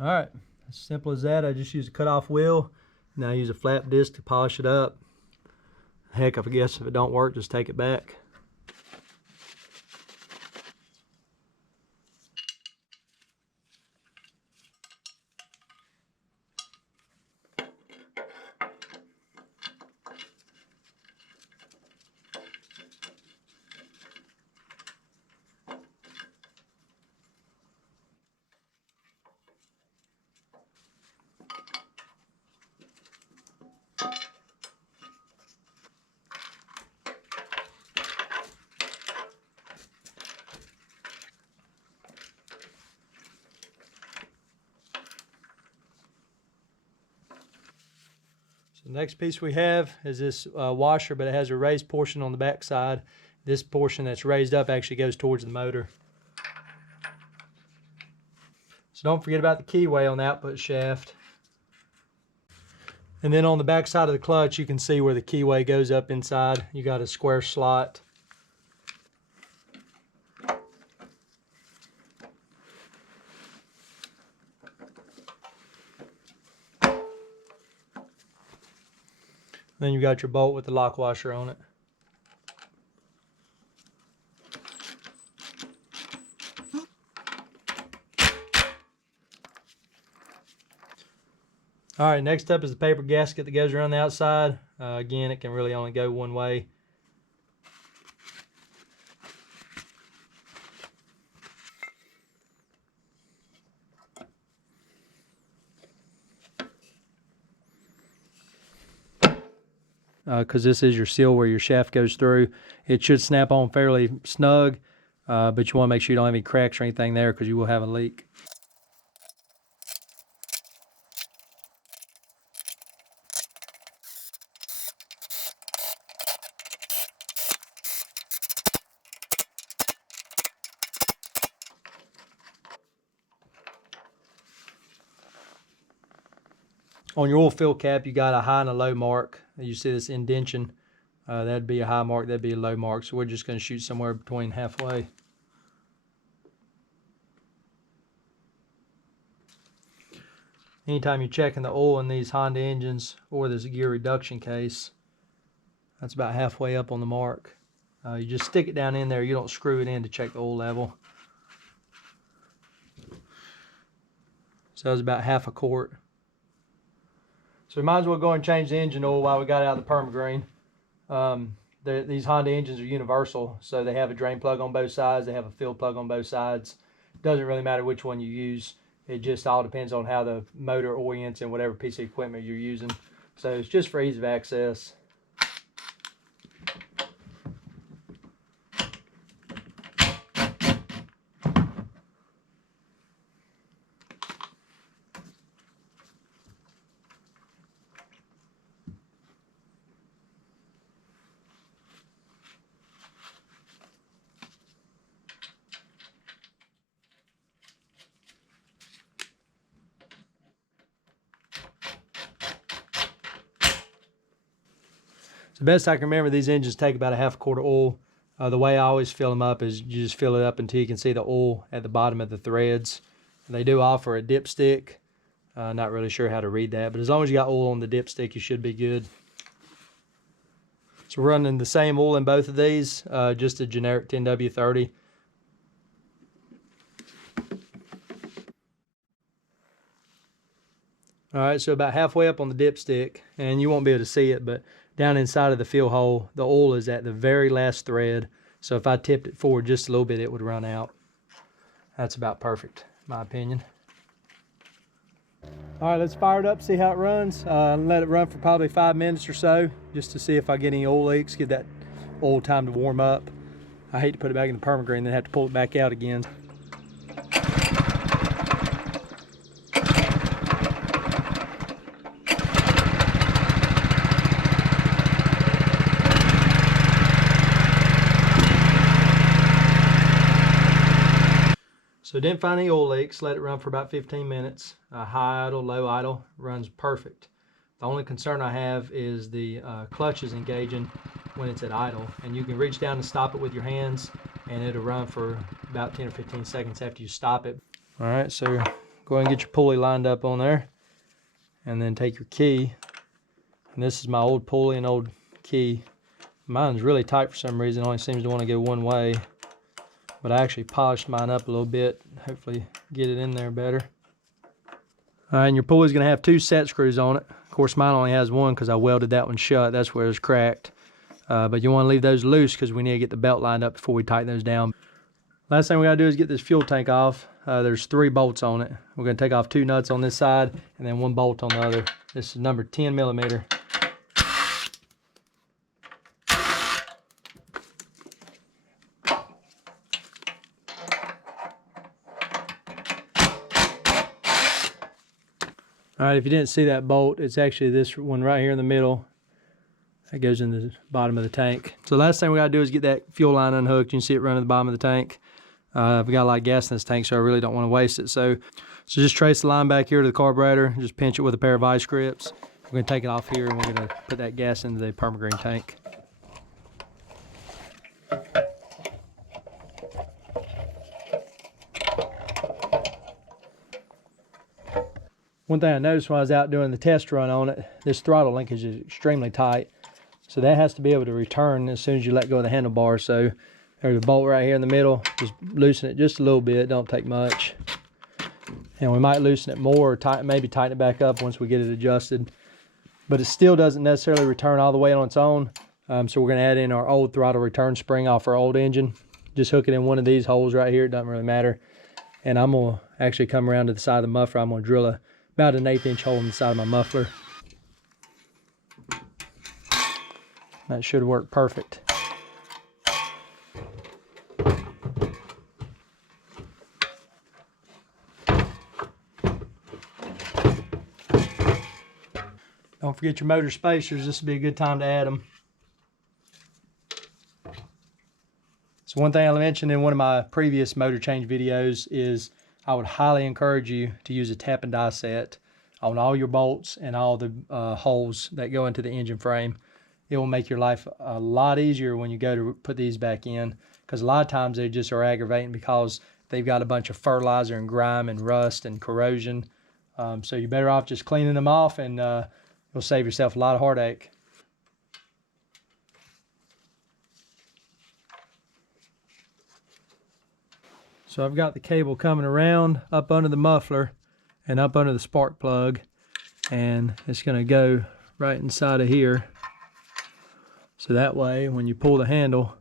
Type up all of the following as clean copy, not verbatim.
All right, as simple as that. I just use a cut-off wheel. Now I use a flap disc to polish it up. Heck, I guess if it don't work, just take it back. So the next piece we have is this washer, but it has a raised portion on the back side. This portion that's raised up actually goes towards the motor. So don't forget about the keyway on the output shaft. And then on the back side of the clutch, you can see where the keyway goes up inside. You got a square slot. Then you got your bolt with the lock washer on it. All right, next up is the paper gasket that goes around the outside. Again, it can really only go one way. Because this is your seal where your shaft goes through. It should snap on fairly snug, but you want to make sure you don't have any cracks or anything there because you will have a leak. On your oil fill cap, you got a high and a low mark. You see this indentation. That'd be a high mark, that'd be a low mark. So we're just going to shoot somewhere between halfway. Anytime you're checking the oil in these Honda engines or this gear reduction case, that's about halfway up on the mark. You just stick it down in there. You don't screw it in to check the oil level. So that was about half a quart. So we might as well go and change the engine oil while we got it out of the Permagreen. These Honda engines are universal, so they have a drain plug on both sides. They have a fill plug on both sides. Doesn't really matter which one you use. It just all depends on how the motor orients and whatever piece of equipment you're using. So it's just for ease of access. The best I can remember, these engines take about a half quart of oil. The way I always fill them up is you just fill it up until you can see the oil at the bottom of the threads. They do offer a dipstick. Not really sure how to read that, but as long as you got oil on the dipstick, you should be good. So we're running the same oil in both of these, just a generic 10W30. All right, so about halfway up on the dipstick, and you won't be able to see it, but down inside of the fill hole, the oil is at the very last thread. So if I tipped it forward just a little bit, it would run out. That's about perfect, in my opinion. All right, let's fire it up, see how it runs. Let it run for probably 5 minutes or so, just to see if I get any oil leaks, give that oil time to warm up. I hate to put it back in the Permagreen, then have to pull it back out again. So didn't find any oil leaks, let it run for about 15 minutes. High idle, low idle, runs perfect. The only concern I have is the clutch is engaging when it's at idle. And you can reach down and stop it with your hands and it'll run for about 10 or 15 seconds after you stop it. All right, so go ahead and get your pulley lined up on there, and then take your key. And this is my old pulley and old key. Mine's really tight for some reason, only seems to want to go one way. But I actually polished mine up a little bit, hopefully get it in there better. All right, and your pulley's gonna have 2 set screws on it. Of course, mine only has 1 because I welded that one shut. That's where it's cracked. But you wanna leave those loose because we need to get the belt lined up before we tighten those down. Last thing we gotta do is get this fuel tank off. There's 3 bolts on it. We're gonna take off 2 nuts on this side and then 1 bolt on the other. This is number 10 millimeter. All right, if you didn't see that bolt, it's actually this one right here in the middle. That goes in the bottom of the tank. So the last thing we gotta do is get that fuel line unhooked. You can see it running at the bottom of the tank. We got a lot of gas in this tank, so I really don't want to waste it. So just trace the line back here to the carburetor, just pinch it with a pair of vice grips. We're gonna take it off here and we're gonna put that gas into the Permagreen tank. One thing I noticed when I was out doing the test run on it, this throttle linkage is extremely tight. So that has to be able to return as soon as you let go of the handlebar. So there's a bolt right here in the middle. Just loosen it just a little bit, don't take much. And we might loosen it more or maybe tighten it back up once we get it adjusted. But it still doesn't necessarily return all the way on its own. So we're gonna add in our old throttle return spring off our old engine. Just hook it in one of these holes right here, it doesn't really matter. And I'm gonna actually come around to the side of the muffler. I'm gonna drill about an 1/8 inch hole in the side of my muffler. That should work perfect. Don't forget your motor spacers. This would be a good time to add them. So one thing I mentioned in one of my previous motor change videos is I would highly encourage you to use a tap and die set on all your bolts and all the holes that go into the engine frame. It will make your life a lot easier when you go to put these back in, because a lot of times they just are aggravating because they've got a bunch of fertilizer and grime and rust and corrosion. So you're better off just cleaning them off, and you'll save yourself a lot of heartache. So I've got the cable coming around up under the muffler and up under the spark plug, and it's going to go right inside of here. So that way when you pull the handle,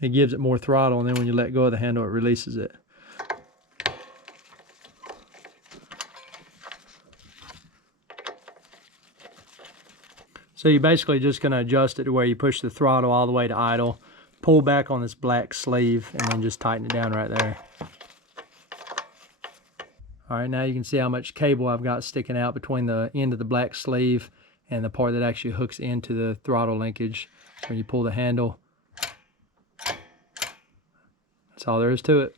it gives it more throttle, and then when you let go of the handle, it releases it. So you're basically just going to adjust it to where you push the throttle all the way to idle, pull back on this black sleeve, and then just tighten it down right there. All right, now you can see how much cable I've got sticking out between the end of the black sleeve and the part that actually hooks into the throttle linkage. So when you pull the handle, that's all there is to it.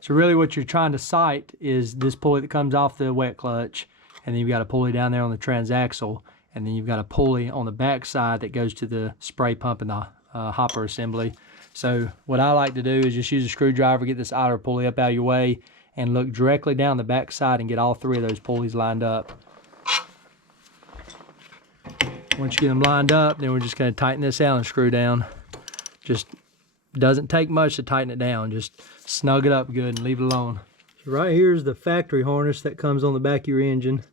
So really what you're trying to sight is this pulley that comes off the wet clutch, and then you've got a pulley down there on the transaxle, and then you've got a pulley on the back side that goes to the spray pump and the hopper assembly. So what I like to do is just use a screwdriver, get this outer pulley up out of your way, and look directly down the back side and get all 3 of those pulleys lined up. Once you get them lined up, then we're just going to tighten this Allen screw down. Just doesn't take much to tighten it down. Just snug it up good and leave it alone. So right here is the factory harness that comes on the back of your engine,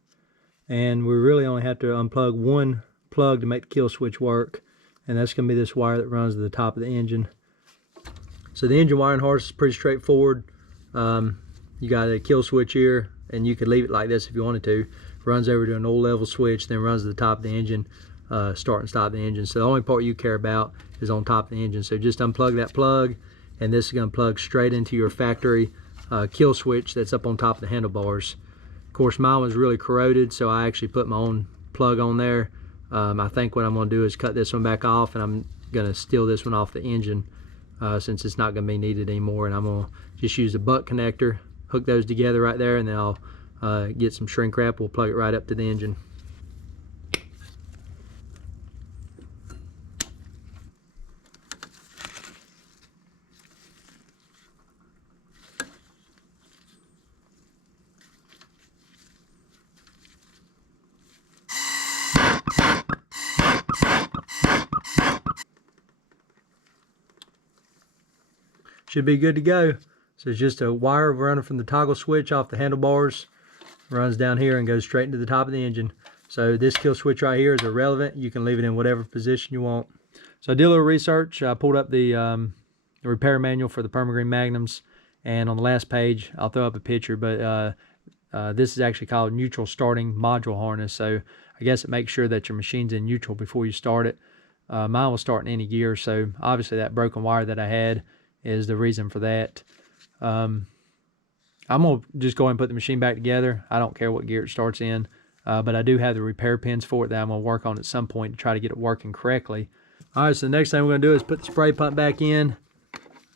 and we really only have to unplug 1 plug to make the kill switch work, and that's going to be this wire that runs to the top of the engine. So the engine wiring harness is pretty straightforward. You got a kill switch here, and you could leave it like this if you wanted to. Runs over to an old level switch, then runs to the top of the engine, start and stop the engine. So the only part you care about is on top of the engine. So just unplug that plug, and this is going to plug straight into your factory kill switch that's up on top of the handlebars. Of course, mine was really corroded, so I actually put my own plug on there. I think what I'm going to do is cut this one back off, and I'm going to steal this one off the engine since it's not going to be needed anymore. And I'm going to just use a butt connector, hook those together right there, and then I'll get some shrink wrap. We'll plug it right up to the engine. Should be good to go. So it's just a wire running from the toggle switch off the handlebars, runs down here and goes straight into the top of the engine. So this kill switch right here is irrelevant. You can leave it in whatever position you want. So I did a little research. I pulled up the repair manual for the Permagreen Magnums, and on the last page, I'll throw up a picture, but this is actually called neutral starting module harness. So I guess it makes sure that your machine's in neutral before you start it. Mine was starting any gear, so obviously that broken wire that I had is the reason for that. I'm going to just go ahead and put the machine back together. I don't care what gear it starts in, but I do have the repair pins for it that I'm going to work on at some point to try to get it working correctly. All right, so the next thing we're going to do is put the spray pump back in.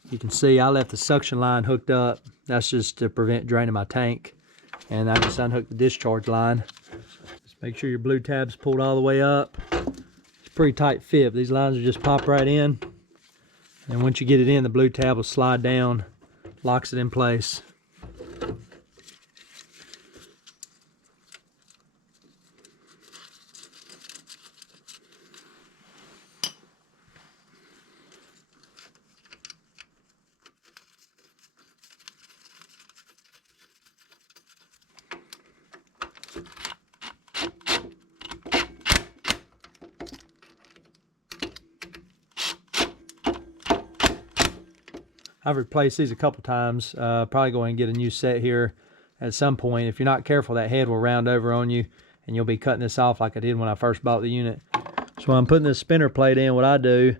You can see I left the suction line hooked up. That's just to prevent draining my tank. And I just unhooked the discharge line. Just make sure your blue tab's pulled all the way up. It's a pretty tight fit. These lines will just pop right in. And once you get it in, the blue tab will slide down, locks it in place. I've replaced these a couple times. Probably going to get a new set here at some point. If you're not careful, that head will round over on you and you'll be cutting this off like I did when I first bought the unit. So when I'm putting this spinner plate in, what I do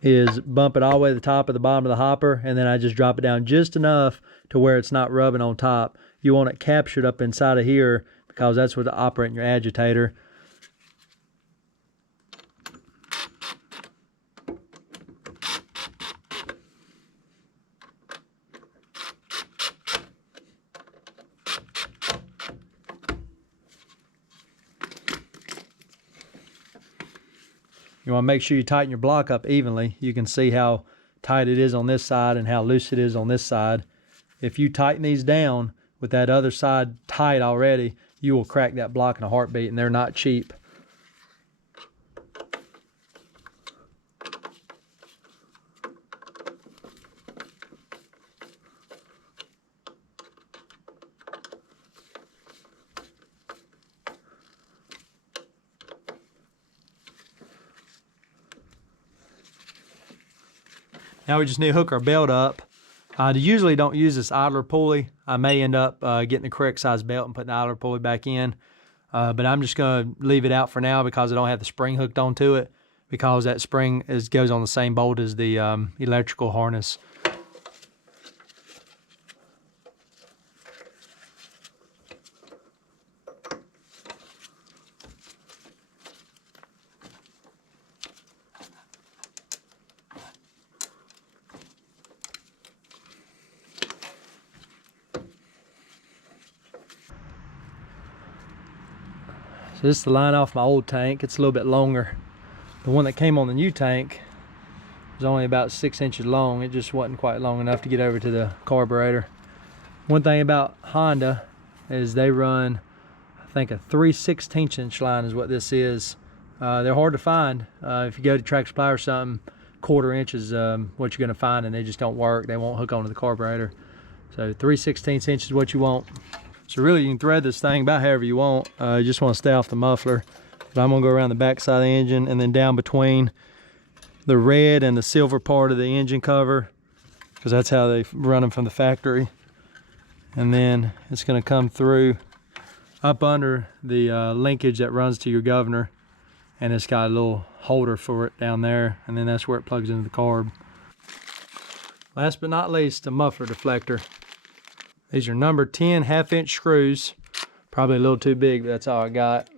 is bump it all the way to the top of the bottom of the hopper, and then I just drop it down just enough to where it's not rubbing on top. You want it captured up inside of here because that's what's operating your agitator. You want to make sure you tighten your block up evenly. You can see how tight it is on this side and how loose it is on this side. If you tighten these down with that other side tight already, you will crack that block in a heartbeat, and they're not cheap. Now we just need to hook our belt up. I usually don't use this idler pulley. I may end up getting the correct size belt and putting the idler pulley back in. But I'm just going to leave it out for now because I don't have the spring hooked onto it, because that spring goes on the same bolt as the electrical harness. So this is the line off my old tank. It's a little bit longer. The one that came on the new tank was only about 6 inches long. It just wasn't quite long enough to get over to the carburetor. One thing about Honda is they run, I think, a 3/16 inch line is what this is. They're hard to find. If you go to Track Supply or something, 1/4 inch is what you're going to find, and they just don't work. They won't hook onto the carburetor. So 3/16 inch is what you want. So really you can thread this thing about however you want. You just want to stay off the muffler. But I'm going to go around the back side of the engine and then down between the red and the silver part of the engine cover, because that's how they run them from the factory. And then it's going to come through up under the linkage that runs to your governor, and it's got a little holder for it down there, and then that's where it plugs into the carb. Last but not least, the muffler deflector. These are number 10 1/2 inch screws. Probably a little too big, but that's all I got.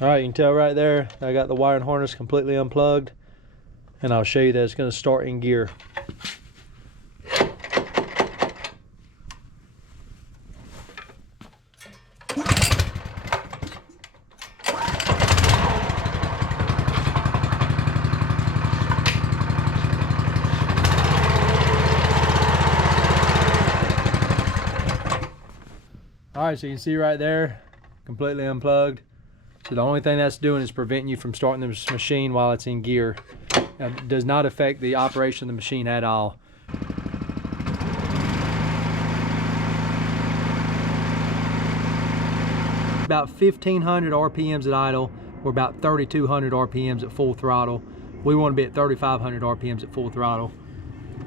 All right, you can tell right there I got the wiring harness completely unplugged, and I'll show you that it's going to start in gear. All right, so you can see right there, completely unplugged. So the only thing that's doing is preventing you from starting this machine while it's in gear. It does not affect the operation of the machine at all. About 1,500 RPMs at idle, or about 3,200 RPMs at full throttle. We want to be at 3,500 RPMs at full throttle.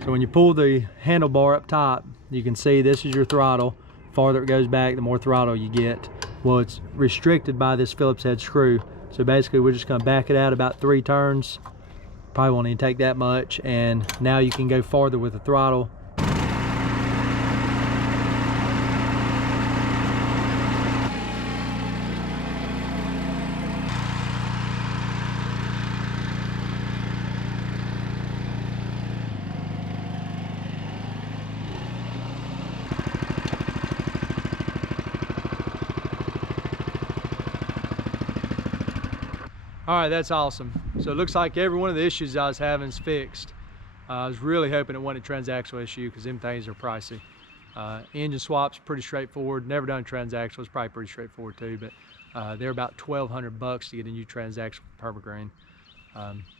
So when you pull the handlebar up top, you can see this is your throttle. The farther it goes back, the more throttle you get. Well, it's restricted by this Phillips head screw. So basically we're just gonna back it out about 3 turns. Probably won't even take that much, and now you can go farther with the throttle. All right, that's awesome. So it looks like every one of the issues I was having is fixed. I was really hoping it wasn't a transactional issue because them things are pricey. Engine swaps, pretty straightforward. Never done transactional, it's probably pretty straightforward too, but they're about $1,200 to get a new transactional Permagreen.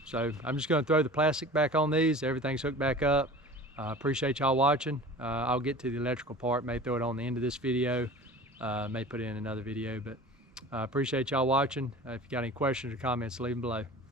So I'm just gonna throw the plastic back on these. Everything's hooked back up. Appreciate y'all watching. I'll get to the electrical part, may throw it on the end of this video, may put it in another video, but appreciate y'all watching. If you got any questions or comments, leave them below.